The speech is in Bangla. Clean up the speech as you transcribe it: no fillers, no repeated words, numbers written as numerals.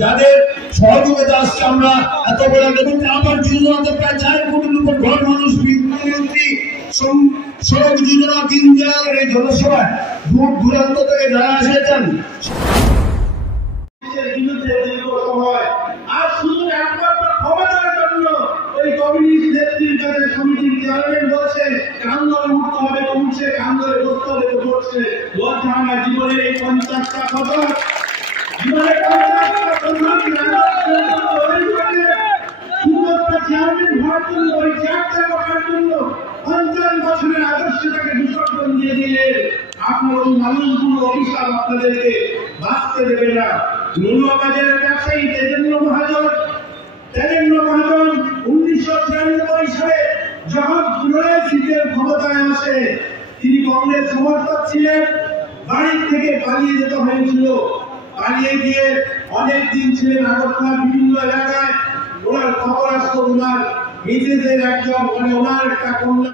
যাদের সহযোগিতা আসছে আমরা এত বড় দেখুন আবার যোজনাতে প্রায় 4 কোটির উপর ঘর মানুষ মুখ্যমন্ত্রী সড়ক যোজনা দীনদয়াল এই জনসভায় দূর দূরান্ত থেকে যারা এসেছেন আর শুধু একমাত্র ক্ষমতার জন্য ওই কমিউনিস্ট নেত্রীর কাছে সমিতির চেয়ারম্যান বলছে আন্দোলন উঠতে হবে উঠছে আন্দোলন করতে হবে করছে লজ্জা আমার জীবনের এই 50টা বছর জীবনের 50টা চেয়ারম্যান হওয়ার জন্য ওই চেয়ারটা রাখার জন্য 50 বছরের আদর্শটাকে বিসর্জন দিয়ে দিলেন। আপনার ওই মানুষগুলো অভিশাপ আপনাদেরকে বাঁচতে দেবে না। নুনুয়া বাজারের ব্যবসায়ী তেজেন্দ্র মহাজন 1993 সালে যখন পুনরায় সিপিএম ক্ষমতায় আসে তিনি কংগ্রেস সমর্থক ছিলেন। বাড়ি থেকে পালিয়ে যেতে হয়েছিল, পালিয়ে গিয়ে অনেক দিন ছিলেন আগরতলার বিভিন্ন এলাকায়। ওনার খবর আসতো ওনার মিসেসের একজন ওনার একটা কন্যা